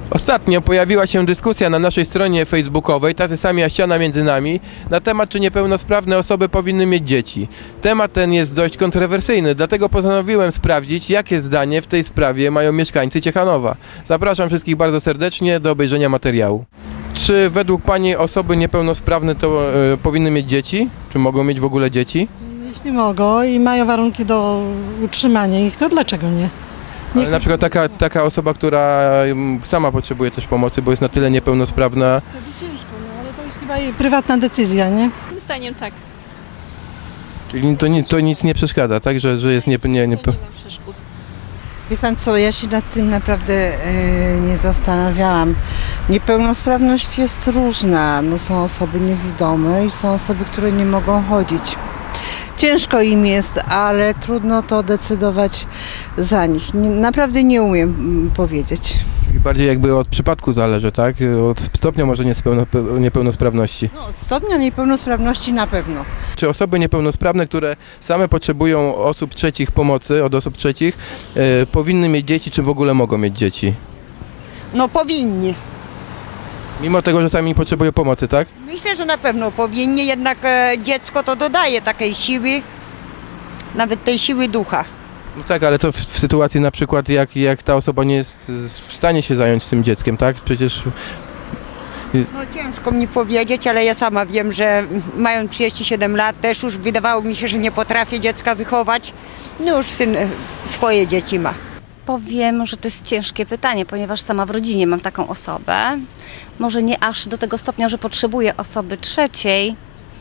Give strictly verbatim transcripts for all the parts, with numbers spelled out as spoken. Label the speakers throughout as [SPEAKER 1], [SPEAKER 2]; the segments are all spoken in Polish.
[SPEAKER 1] Ostatnio pojawiła się dyskusja na naszej stronie facebookowej, tacy sami a ściana między nami, na temat, czy niepełnosprawne osoby powinny mieć dzieci. Temat ten jest dość kontrowersyjny, dlatego postanowiłem sprawdzić, jakie zdanie w tej sprawie mają mieszkańcy Ciechanowa. Zapraszam wszystkich bardzo serdecznie do obejrzenia materiału. Czy według Pani osoby niepełnosprawne to e, powinny mieć dzieci? Czy mogą mieć w ogóle dzieci?
[SPEAKER 2] Jeśli mogą i mają warunki do utrzymania ich, to dlaczego nie?
[SPEAKER 1] Ale na przykład taka, taka osoba, która mm, sama potrzebuje też pomocy, bo jest na tyle niepełnosprawna.
[SPEAKER 2] Wtedy ciężko, no, ale to jest chyba jej prywatna decyzja, nie?
[SPEAKER 3] Moim zdaniem tak.
[SPEAKER 1] Czyli to, ni- to nic nie przeszkadza, tak? Że, że jest nie, nie, nie,
[SPEAKER 3] Nie ma przeszkód.
[SPEAKER 4] Wie pan co, ja się nad tym naprawdę e, nie zastanawiałam. Niepełnosprawność jest różna. No, są osoby niewidome i są osoby, które nie mogą chodzić. Ciężko im jest, ale trudno to decydować za nich. Nie, naprawdę nie umiem mm, powiedzieć.
[SPEAKER 1] Czyli bardziej jakby od przypadku zależy, tak? Od stopnia może niespełno- niepełnosprawności.
[SPEAKER 4] No, od stopnia niepełnosprawności na pewno.
[SPEAKER 1] Czy osoby niepełnosprawne, które same potrzebują osób trzecich pomocy, od osób trzecich, e, powinny mieć dzieci, czy w ogóle mogą mieć dzieci?
[SPEAKER 5] No powinni.
[SPEAKER 1] Mimo tego, że sami potrzebują pomocy, tak?
[SPEAKER 5] Myślę, że na pewno powinni, jednak e, dziecko to dodaje takiej siły, nawet tej siły ducha.
[SPEAKER 1] No tak, ale co w, w sytuacji na przykład, jak, jak ta osoba nie jest w stanie się zająć tym dzieckiem, tak? Przecież
[SPEAKER 5] No ciężko mi powiedzieć, ale ja sama wiem, że mając trzydzieści siedem lat też już wydawało mi się, że nie potrafię dziecka wychować. No już syn e, swoje dzieci ma.
[SPEAKER 6] Powiem, że to jest ciężkie pytanie, ponieważ sama w rodzinie mam taką osobę. Może nie aż do tego stopnia, że potrzebuję osoby trzeciej.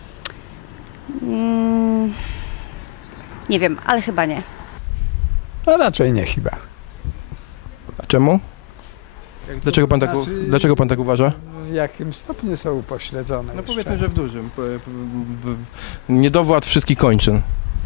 [SPEAKER 6] Mm, nie wiem, ale chyba nie.
[SPEAKER 7] No raczej nie chyba.
[SPEAKER 1] a czemu? Dlaczego pan tak, u-
[SPEAKER 7] Znaczy-
[SPEAKER 1] dlaczego pan tak uważa?
[SPEAKER 7] W jakim stopniu są upośledzone
[SPEAKER 1] No
[SPEAKER 7] jeszcze?
[SPEAKER 1] powiedzmy, że w dużym. P- p- p- Niedowład wszystkich kończyn.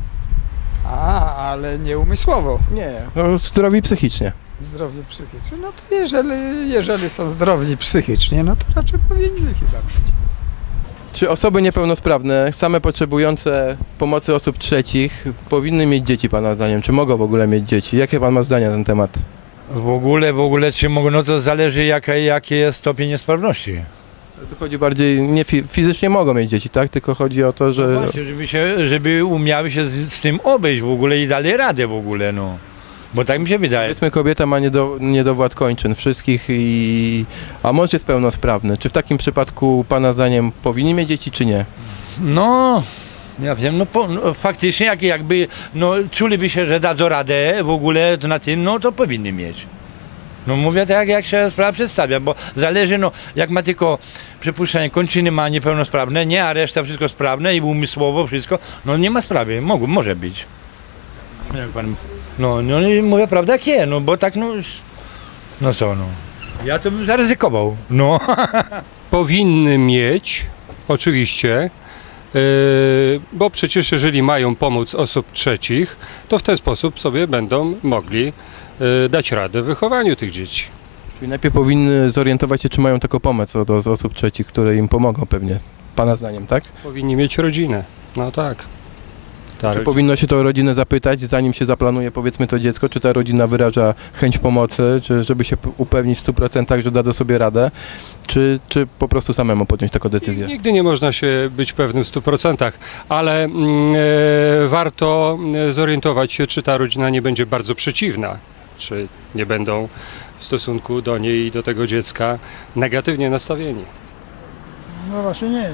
[SPEAKER 7] A, ale nie umysłowo.
[SPEAKER 1] Nie. No, zdrowi psychicznie.
[SPEAKER 7] Zdrowi psychicznie. No to jeżeli, jeżeli są zdrowi psychicznie, no to raczej powinni chyba być.
[SPEAKER 1] Czy osoby niepełnosprawne, same potrzebujące pomocy osób trzecich, powinny mieć dzieci pana zdaniem? Czy mogą w ogóle mieć dzieci? Jakie pan ma zdania na ten temat?
[SPEAKER 8] W ogóle, w ogóle czy mogą, no to zależy jaka, jaki jest stopień niesprawności.
[SPEAKER 1] Tu chodzi bardziej, nie fi- fizycznie mogą mieć dzieci, tak? Tylko chodzi o to, że...
[SPEAKER 8] No właśnie, żeby, się, żeby umiały się z, z tym obejść w ogóle i dali radę w ogóle, no. Bo tak mi się wydaje.
[SPEAKER 1] Powiedzmy, kobieta ma niedo, niedowład kończyn wszystkich, i, a mąż jest pełnosprawny. Czy w takim przypadku pana zdaniem powinni mieć dzieci, czy nie?
[SPEAKER 8] No, ja wiem, no, po, no faktycznie jak, jakby, no czuliby się, że dadzą radę w ogóle to na tym, no to powinny mieć. No mówię tak, jak się sprawa przedstawia, bo zależy, no jak ma tylko, przypuszczenie, kończyny ma niepełnosprawne, nie, a reszta wszystko sprawne i umysłowo wszystko, no nie ma sprawy, Mogą, może być. Jak pan, no, no i mówię prawda jak jest, no bo tak, no, no co, no. Ja to bym zaryzykował, no.
[SPEAKER 9] Powinny mieć, oczywiście, yy, bo przecież jeżeli mają pomóc osób trzecich, to w ten sposób sobie będą mogli yy, dać radę w wychowaniu tych dzieci.
[SPEAKER 1] Czyli najpierw powinny zorientować się, czy mają taką pomoc od, od osób trzecich, które im pomogą pewnie, pana zdaniem, tak?
[SPEAKER 9] Powinni mieć rodzinę, no tak. Ta
[SPEAKER 1] Czy
[SPEAKER 9] rodzina.
[SPEAKER 1] powinno się to rodzinę zapytać, zanim się zaplanuje, powiedzmy, to dziecko, czy ta rodzina wyraża chęć pomocy, czy żeby się p- upewnić w stu procentach, że dadzą sobie radę, czy, czy po prostu samemu podjąć taką decyzję?
[SPEAKER 9] Nigdy nie można się być pewnym w stu procentach, ale mm, e, warto e, zorientować się, czy ta rodzina nie będzie bardzo przeciwna, czy nie będą w stosunku do niej i do tego dziecka negatywnie nastawieni.
[SPEAKER 7] No właśnie nie.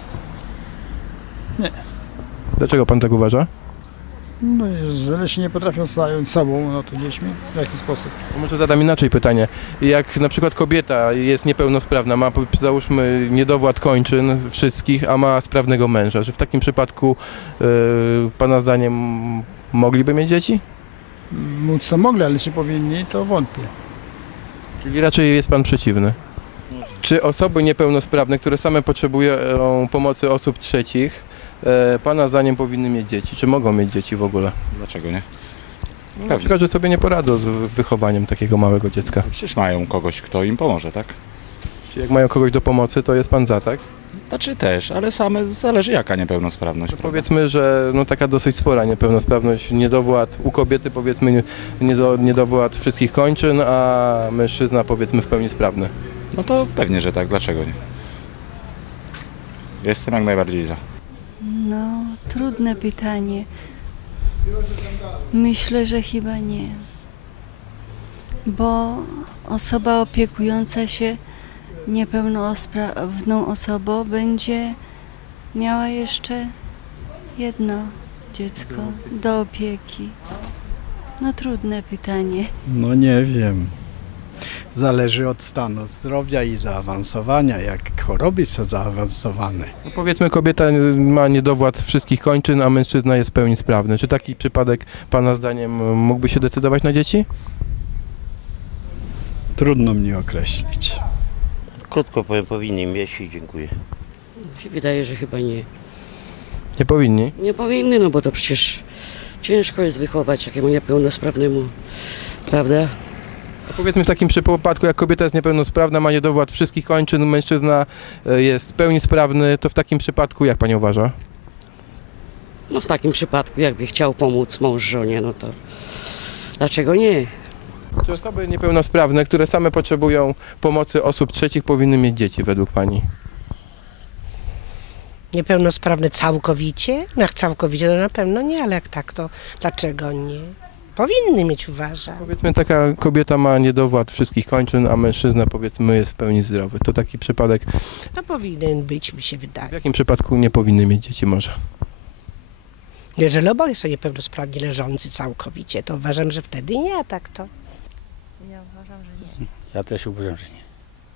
[SPEAKER 1] Dlaczego pan tak uważa?
[SPEAKER 7] No jeżeli się nie potrafią zająć sobą, no to dziećmi, w jaki sposób?
[SPEAKER 1] To może zadam inaczej pytanie. Jak na przykład kobieta jest niepełnosprawna, ma załóżmy niedowład kończyn wszystkich, a ma sprawnego męża, czy w takim przypadku yy, pana zdaniem mogliby mieć dzieci?
[SPEAKER 7] Móc to mogli, ale czy powinni, to wątpię.
[SPEAKER 1] Czyli raczej jest pan przeciwny. Czy osoby niepełnosprawne, które same potrzebują pomocy osób trzecich, e, pana zdaniem powinny mieć dzieci? Czy mogą mieć dzieci w ogóle?
[SPEAKER 10] Dlaczego nie?
[SPEAKER 1] No, na przykład, że sobie nie poradzą z wychowaniem takiego małego dziecka.
[SPEAKER 10] Przecież mają kogoś, kto im pomoże, tak?
[SPEAKER 1] Czy jak mają kogoś do pomocy, to jest pan za, tak?
[SPEAKER 3] Znaczy też, ale same zależy jaka niepełnosprawność. prawda?
[SPEAKER 1] Powiedzmy, że no taka dosyć spora niepełnosprawność, niedowład u kobiety powiedzmy nie- niedo, niedowład wszystkich kończyn, a mężczyzna powiedzmy w pełni sprawny.
[SPEAKER 3] No to pewnie, że tak, dlaczego nie? Jestem jak najbardziej za.
[SPEAKER 10] No, trudne pytanie. Myślę, że chyba nie. Bo osoba opiekująca się niepełnosprawną osobą będzie miała jeszcze jedno dziecko do opieki. No trudne pytanie.
[SPEAKER 11] No nie wiem. Zależy od stanu zdrowia i zaawansowania, jak choroby są zaawansowane.
[SPEAKER 1] No powiedzmy kobieta ma niedowład wszystkich kończyn, a mężczyzna jest w pełni sprawny. Czy taki przypadek pana zdaniem mógłby się decydować na dzieci?
[SPEAKER 11] Trudno mi określić.
[SPEAKER 12] Krótko powiem, powinni mieć i dziękuję.
[SPEAKER 13] Mi się wydaje, że chyba nie.
[SPEAKER 1] Nie powinni.
[SPEAKER 13] Nie powinny, no bo to przecież ciężko jest wychować takiemu niepełnosprawnemu, prawda?
[SPEAKER 1] A powiedzmy w takim przypadku, jak kobieta jest niepełnosprawna, ma niedowład wszystkich kończyn, mężczyzna e, jest w pełni sprawny, to w takim przypadku jak pani uważa?
[SPEAKER 13] No w takim przypadku, jakby chciał pomóc mąż żonie, no to dlaczego nie?
[SPEAKER 1] Czy osoby niepełnosprawne, które same potrzebują pomocy osób trzecich, powinny mieć dzieci według pani?
[SPEAKER 14] Niepełnosprawny całkowicie? No jak całkowicie, to na pewno nie, ale jak tak, to dlaczego nie? Powinny mieć, uważam.
[SPEAKER 1] Powiedzmy taka kobieta ma niedowład wszystkich kończyn, a mężczyzna powiedzmy jest w pełni zdrowy. To taki przypadek,
[SPEAKER 14] No powinien być, mi się
[SPEAKER 1] w
[SPEAKER 14] wydaje.
[SPEAKER 1] jakim przypadku nie powinny mieć dzieci może?
[SPEAKER 14] Jeżeli oboje są niepełnosprawni leżący całkowicie, to uważam, że wtedy nie, a tak to...
[SPEAKER 15] Ja uważam, że nie.
[SPEAKER 16] Ja też uważam, że nie.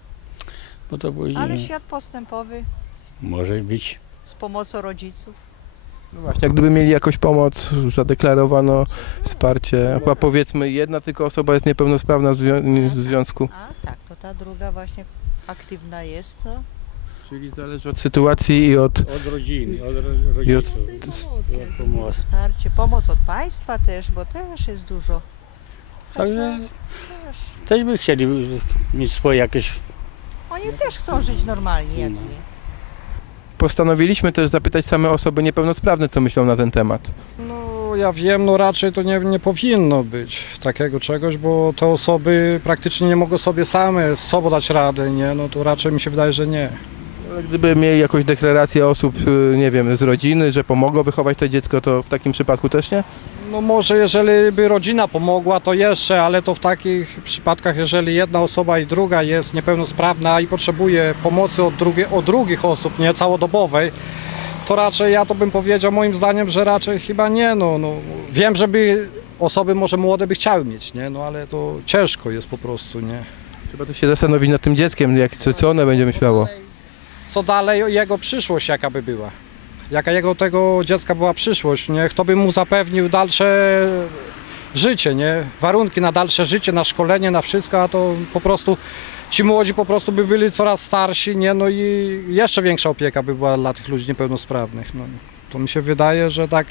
[SPEAKER 16] Bo to później
[SPEAKER 15] Ale świat postępowy
[SPEAKER 16] może być.
[SPEAKER 15] z pomocą rodziców.
[SPEAKER 1] No właśnie, jak gdyby mieli jakąś pomoc, zadeklarowano wsparcie, a powiedzmy jedna tylko osoba jest niepełnosprawna w zwią- w związku.
[SPEAKER 15] A tak, to ta druga właśnie aktywna jest, to
[SPEAKER 1] Czyli zależy od sytuacji i od...
[SPEAKER 16] Od rodziny, od ro-
[SPEAKER 1] I od,
[SPEAKER 16] rodziców. Od pomocy.
[SPEAKER 15] wsparcie, pomoc od państwa też, bo też jest dużo.
[SPEAKER 16] Także
[SPEAKER 15] Też.
[SPEAKER 16] też by chcieli mieć swoje jakieś...
[SPEAKER 15] Oni też chcą żyć normalnie, jak
[SPEAKER 16] No.
[SPEAKER 15] my.
[SPEAKER 1] Postanowiliśmy też zapytać same osoby niepełnosprawne, co myślą na ten temat.
[SPEAKER 7] No ja wiem, no raczej to nie, nie powinno być takiego czegoś, bo te osoby praktycznie nie mogą sobie same z sobą dać rady, nie? No to raczej mi się wydaje, że nie.
[SPEAKER 1] Ale gdyby mieli jakąś deklarację osób, y, nie wiem, z rodziny, że pomogą wychować to dziecko, to w takim przypadku też nie?
[SPEAKER 7] No może jeżeli by rodzina pomogła, to jeszcze, ale to w takich przypadkach, jeżeli jedna osoba i druga jest niepełnosprawna i potrzebuje pomocy od, drugie, od drugich osób, nie całodobowej, to raczej ja to bym powiedział moim zdaniem, że raczej chyba nie. No, no, wiem, żeby osoby może młode by chciały mieć, nie? No ale to ciężko jest po prostu, nie?
[SPEAKER 1] Trzeba tu się zastanowić nad tym dzieckiem, jak, co, co one będzie myślało.
[SPEAKER 7] Co dalej, jego przyszłość jaka by była? Jaka jego tego dziecka była przyszłość, nie? Kto by mu zapewnił dalsze życie, nie? Warunki na dalsze życie, na szkolenie, na wszystko, a to po prostu ci młodzi po prostu by byli coraz starsi, nie? No i jeszcze większa opieka by była dla tych ludzi niepełnosprawnych. No, to mi się wydaje, że tak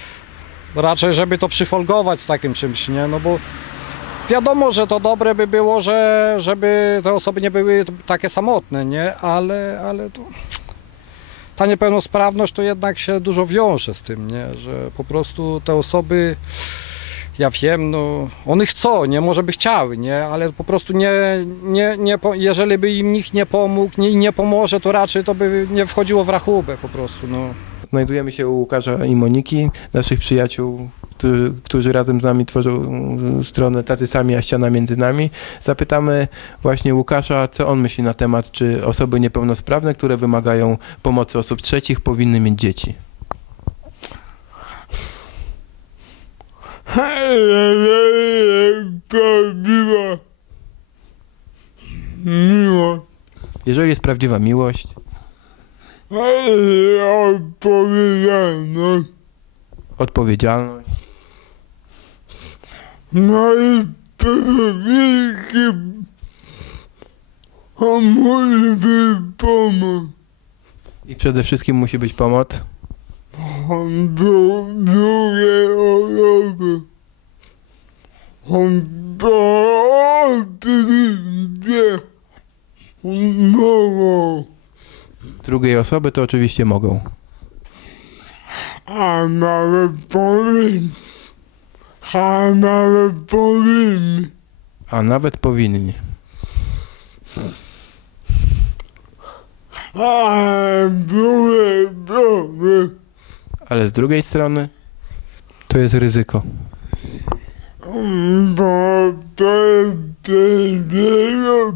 [SPEAKER 7] raczej, żeby to przyfolgować z takim czymś, nie? No bo wiadomo, że to dobre by było, że, żeby te osoby nie były takie samotne, nie? Ale, ale to... Ta niepełnosprawność to jednak się dużo wiąże z tym, nie? Że po prostu te osoby, ja wiem, no, one chcą, nie? Może by chciały, nie? Ale po prostu nie, nie, nie, jeżeli by im nikt nie pomógł, nie, nie pomoże, to raczej to by nie wchodziło w rachubę po prostu, no.
[SPEAKER 1] Znajdujemy się u Łukasza i Moniki, naszych przyjaciół, którzy, którzy razem z nami tworzą stronę Tacy Sami, a ściana między nami. Zapytamy właśnie Łukasza, co on myśli na temat, czy osoby niepełnosprawne, które wymagają pomocy osób trzecich, powinny mieć dzieci. Jeżeli jest prawdziwa miłość,
[SPEAKER 17] odpowiedzialność.
[SPEAKER 1] odpowiedzialność,
[SPEAKER 17] No i przede wszystkim on musi być pomoc.
[SPEAKER 1] i przede wszystkim musi być pomoc.
[SPEAKER 17] On był drugiej osoby. On oczywiście mogą.
[SPEAKER 1] Drugiej osoby, to oczywiście mogą.
[SPEAKER 17] A nawet powinni. A nawet powinni.
[SPEAKER 1] A nawet powinni.
[SPEAKER 17] A były dobre.
[SPEAKER 1] Ale z drugiej strony to jest ryzyko.
[SPEAKER 17] Bo to jest pięćdziesiąt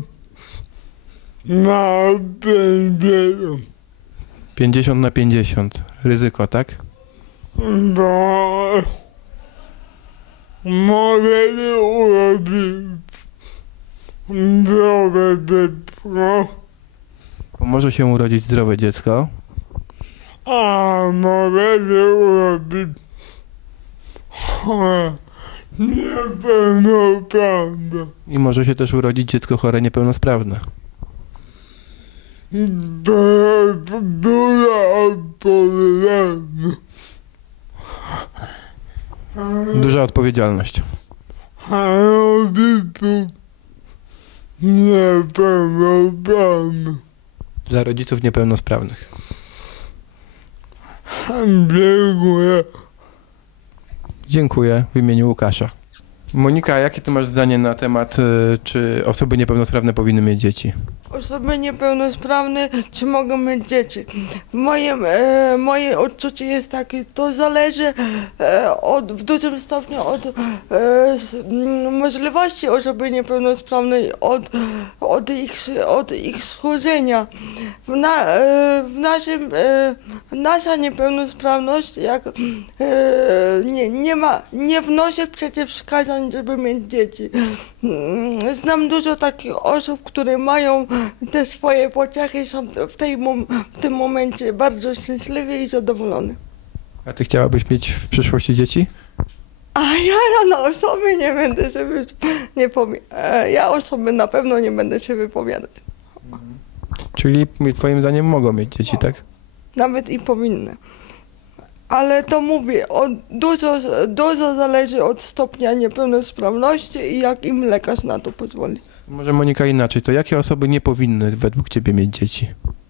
[SPEAKER 17] na pięćdziesiąt.
[SPEAKER 1] pięćdziesiąt na pięćdziesiąt. Ryzyko, tak?
[SPEAKER 17] Bo mogę nie urodzić zdrowe dziecko,
[SPEAKER 1] Bo może się urodzić zdrowe dziecko,
[SPEAKER 17] a mogę nie urodzić chore, niepełnoprawne.
[SPEAKER 1] i może się też urodzić dziecko chore, niepełnosprawne.
[SPEAKER 17] To jest duża odpowiedzialność.
[SPEAKER 1] Duża odpowiedzialność.
[SPEAKER 17] A rodziców niepełnoprawnych.
[SPEAKER 1] Dla rodziców niepełnosprawnych.
[SPEAKER 17] Dziękuję.
[SPEAKER 1] Dziękuję w imieniu Łukasza. Monika, jakie ty masz zdanie na temat, y, czy osoby niepełnosprawne powinny mieć dzieci?
[SPEAKER 18] Osoby niepełnosprawne, czy mogą mieć dzieci? Moje, e, moje odczucie jest takie, to zależy e, od, w dużym stopniu od e, s, m, możliwości osoby niepełnosprawnej, od, od, ich, od ich schorzenia. W, na, e, w naszym, e, nasza niepełnosprawność jak, e, nie, nie, ma, nie wnosi przeciwwskazań, żeby mieć dzieci. Znam dużo takich osób, które mają te swoje pociechy i są w, tej, mom- w tym momencie bardzo szczęśliwi i zadowolone.
[SPEAKER 1] A ty chciałabyś mieć w przyszłości dzieci?
[SPEAKER 18] A ja na osoby nie będę się wy- nie powie- e, ja osoby na pewno nie będę się wypowiadać.
[SPEAKER 1] Czyli twoim zdaniem mogą mieć dzieci, tak?
[SPEAKER 18] Nawet i powinny. Ale to mówię, od, dużo, dużo zależy od stopnia niepełnosprawności i jak im lekarz na to pozwoli.
[SPEAKER 1] Może Monika inaczej, to jakie osoby nie powinny według ciebie mieć dzieci?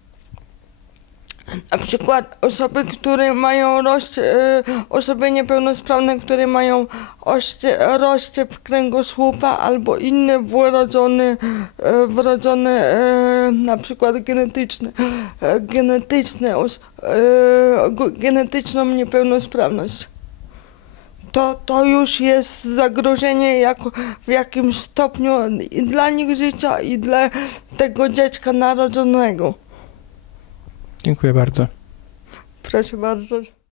[SPEAKER 18] Na przykład osoby, które mają roz, e, osoby niepełnosprawne, które mają oszcze, rozszczep kręgosłupa albo inne wrodzone, e, wrodzone e, na przykład genetyczne, e, genetyczne os, e, g- genetyczną niepełnosprawność. To, to już jest zagrożenie jako, w jakimś stopniu i dla nich życia, i dla tego dziecka narodzonego.
[SPEAKER 1] Dziękuję bardzo.
[SPEAKER 18] Proszę bardzo.